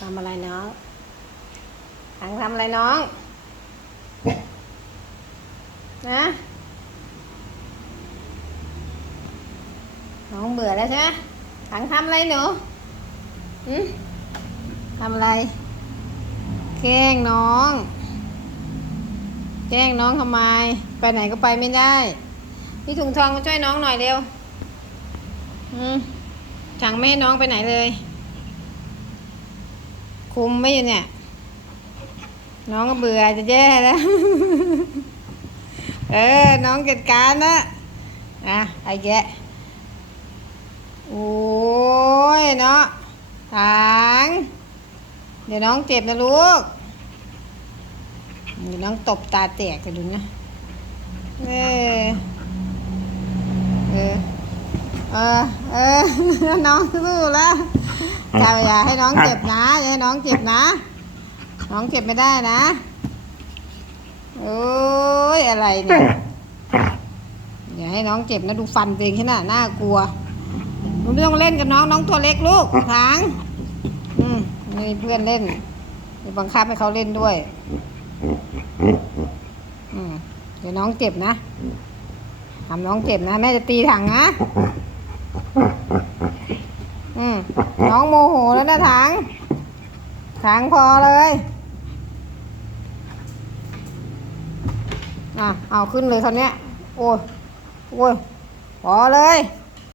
ทำอะไรน้องถังทำอะไรน้อง นะน้องเบื่อแล้วใช่ไหมถังทำอะไรหนูอืมทำอะไรแกล้งน้องแกล้งน้องทำไม ไปไหนก็ไปไม่ได้ พี่ถุงทองมาช่วยน้องหน่อยเร็ว อืมถังไม่ให้น้องไปไหนเลย คุมไม่อยู่เนี่ย น้องก็เบื่อจะแย่แล้ว เออ น้องจัดการนะนะไอ้แกะโอ้ยเนาะถังเดี๋ยวน้องเจ็บนะลูก เดี๋ยวน้องตบตาแตกจะดูนะ เออ เออ เออเออน้องสู้แล้ว อย่าอย่าให้น้องเจ็บนะ อย่าให้น้องเจ็บนะ น้องเจ็บไม่ได้นะ โอ้ยอะไรเนี่ย อย่าให้น้องเจ็บนะดูฟันตัวเองแค่น่ะน่ากลัวหนูไม่ต้องเล่นกับน้องน้องตัวเล็กลูกทางอืมไม่มีเพื่อนเล่นไปบังคับให้เขาเล่นด้วย อืมเดี๋ยวน้องเจ็บนะทำน้องเจ็บนะ แม่จะตีถังนะ อืมน้องโมโหแล้วนะถังถังพอเลยอะเอาขึ้นเลยคราวเนี้ยโอ้ยโอ้ยพอเลย